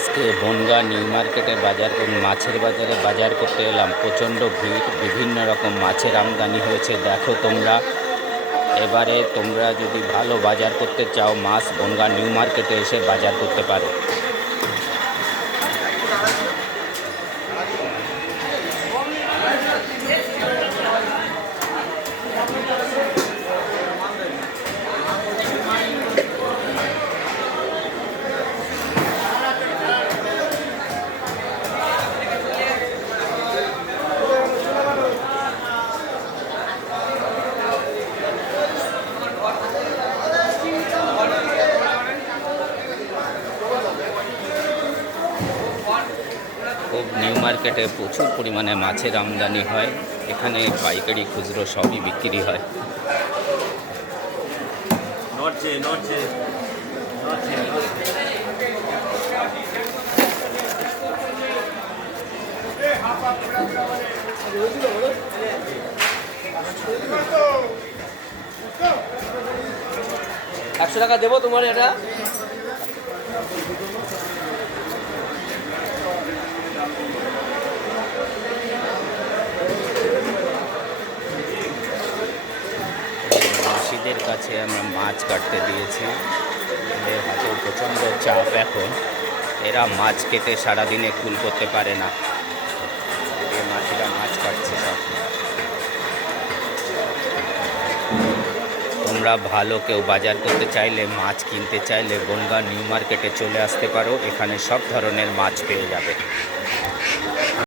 আজকে বনগাঁ নিউ মার্কেটে মাছের বাজারে বাজার করতে এলাম। প্রচণ্ড ভিড়, বিভিন্ন রকম মাছের আমদানি হয়েছে। দেখো তোমরা, এবারে তোমরা যদি ভালো বাজার করতে চাও মাছ, বনগাঁ নিউ মার্কেটে এসে বাজার করতে পারো। খুব নিউ মার্কেটে প্রচুর পরিমাণে মাছের আমদানি হয়। এখানে পাইকারি, খুচরো সবই বিক্রি হয়। ৳100 দেবো তোমার এটা। চাষিদের কাছে আমরা মাছ কাটতে দিয়েছি। এদের হাতে প্রচণ্ড চাপ এখন, এরা মাছ কেটে সারাদিনে কুল করতে পারে না। এই মাছিরা মাছ কাটছে সব। তোমরা ভালো কেউ বাজার করতে চাইলে, মাছ কিনতে চাইলে বনগাঁ নিউ মার্কেটে চলে আসতে পারো। এখানে সব ধরনের মাছ পেয়ে যাবে।